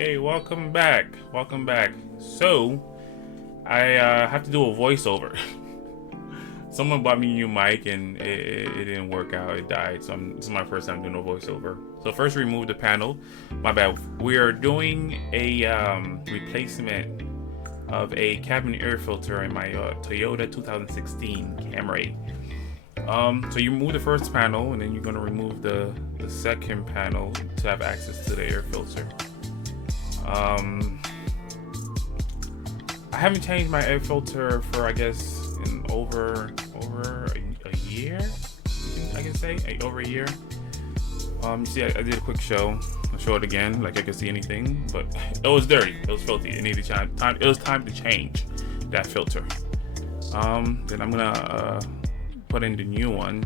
Okay, welcome back. Welcome back. So, I have to do a voiceover. Someone bought me a new mic and it didn't work out. It died. So this is my first time doing a voiceover. So first, remove the panel. My bad. We are doing a replacement of a cabin air filter in my Toyota 2016 Camry. So you remove the first panel, and then you're gonna remove the second panel to have access to the air filter. I haven't changed my air filter for, I guess, in over a year. I can say over a year. You see, I did a quick show. I'll show it again, like I can see anything, but it was dirty. It was filthy. It needed time. It was time to change that filter. Then I'm gonna put in the new one.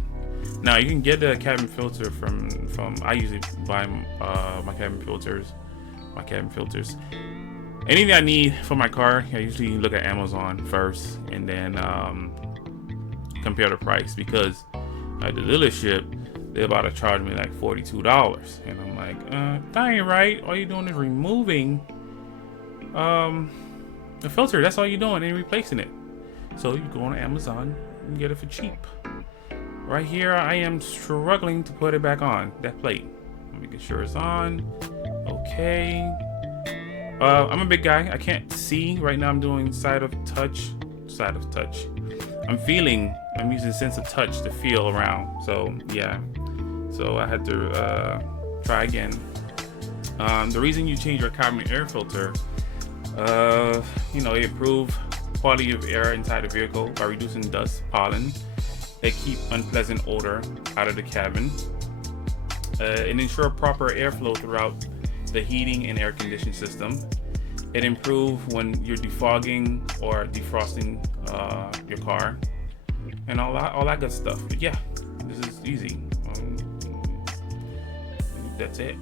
Now you can get the cabin filter from I usually buy my cabin filters. Anything I need for my car, I usually look at Amazon first and then compare the price, because at the dealership they're about to charge me like $42, and I'm like, that ain't right. All you're doing is removing the filter. That's all you're doing, and replacing it. So you go on Amazon and get it for cheap. Right here, I am struggling to put it back on that plate. I'm making sure it's on. Okay. I'm a big guy. I can't see right now. I'm doing side of touch. I'm using sense of touch to feel around. So yeah. So I had to try again. The reason you change your cabin air filter, it improves quality of air inside the vehicle by reducing dust, pollen. They keep unpleasant odor out of the cabin, and ensure proper airflow throughout the heating and air conditioning system. It improves when you're defogging or defrosting your car, and all that good stuff. But yeah, this is easy. That's it.